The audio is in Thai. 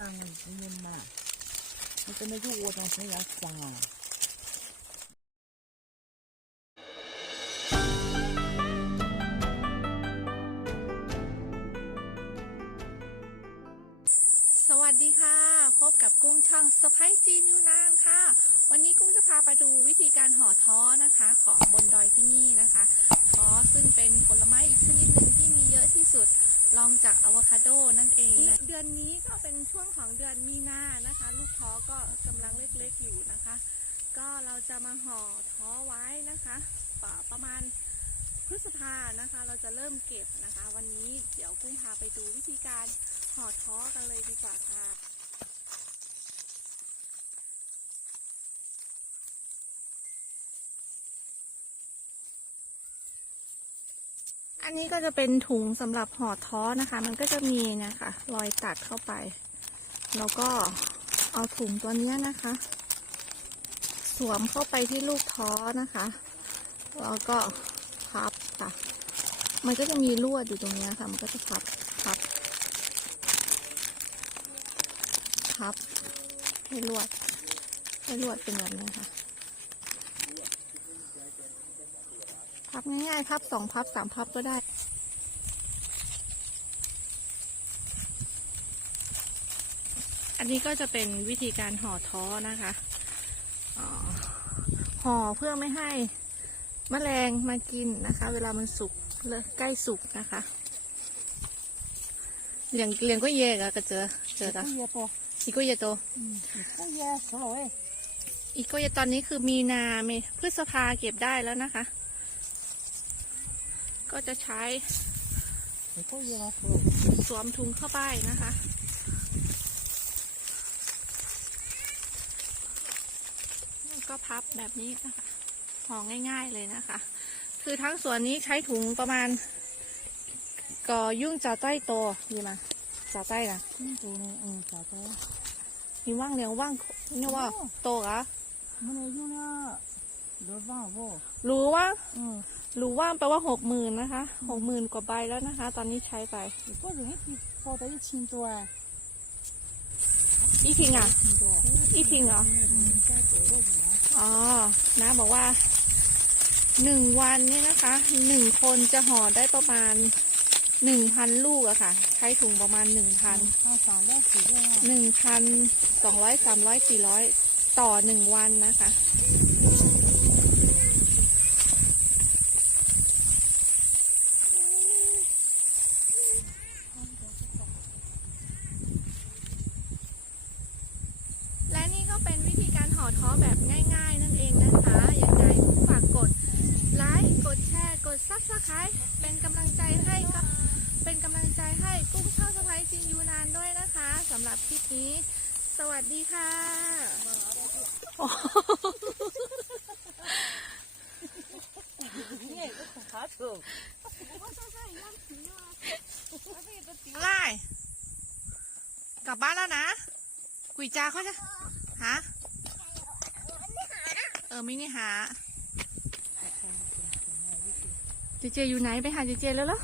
잠깐만 일단 여기 오다시 약장아สวัสดีค่ะ พบกับกุ้งช่องสไปจีนยูนานค่ะ วันนี้กุ้งจะพาไปดูวิธีการห่อท้อนะคะ ของบนดอยที่นี่นะคะ ท้อซึ่งเป็นผลไม้อีกชนิดหนึ่งที่มีเยอะที่สุด ลองจากอะโวคาโดนั่นเองนะเดือนนี้ก็เป็นช่วงของเดือนมีนานะคะ ลูกท้อก็กำลังเล็กๆอยู่นะคะ ก็เราจะมาห่อท้อไว้นะคะปประมาณพฤษภานะคะ เราจะเริ่มเก็บนะคะ วันนี้เดี๋ยวกุ้งพาไปดูวิธีการห่อท้อกันเลยดีกว่าค่ะ อันนี้ก็จะเป็นถุงสำหรับห่อท้อนะคะ มันก็จะมีนะคะ รอยตัดเข้าไป แล้วก็เอาถุงตัวเนี้ยนะคะ สวมเข้าไปที่ลูกท้อนะคะ แล้วก็พับค่ะ มันก็จะมีลวดอยู่ตรงเนี้ยค่ะ มันก็จะพับ พับ พับให้ลวดให้ลวดเป็นแบบนี้ค่ะ พับง่ายๆ พับสองพับสามพับก็ได้ อันนี้ก็จะเป็นวิธีการห่อท้อนะคะห่อเพื่อไม่ให้มแมลงมากินนะคะ เวลามันสุกเลใกล้สุกนะคะเลียงเลียงก็เยกะก็เจอเจอละอีกก็เยโตอก็เยสวยอีกก็เยตอนนี้คือมีนาเมพฤษภาเก็บได้แล้วนะคะ ก็จะใช้ 不也少， สวมถุงเข้าไปนะคะ แล้วก็พับแบบนี้นะคะห่อง่าย ๆเลยนะคะ คือทั้งส่วนนี้ใช้ถุงประมาณก่อยุ่งจ่าใต้โตอยู่นะจ่าใต้นะ 真多呢，嗯，咋的？你忘了忘你ว่าโตเหรอ 我那用了六万不？ รู้ว่า 嗯， รูว่างแปลว่าหกหมื่นนะคะหกหมื่นกว่าใบแล้วนะคะ ตอนนี้ใช้ไปอีกก็อยู่ให้ทีพอไปชิมตัวอีทิงอะอีทิงเหรออ๋อนะบอกว่าหนึ่งวันนี่นะคะหนึ่งคนจะห่อได้ประมาณหนึ่งพันลูกอะค่ะ ใช้ถุงประมาณหนึ่งพันหนึ่งพันสองร้อยสามร้อยสี่ร้อยต่อหนึ่งวันนะคะ ใจให้กุ้งเช่าสไปจริงยูนานด้วยนะคะสำหรับคลิปนี้ สวัสดีค่ะ ไล่กลับบ้านแล้วนะ กุยจาเขาจะฮะ เออมินิหา เจเจอยู่ไหนไปหาเจเจแล้วเหรอ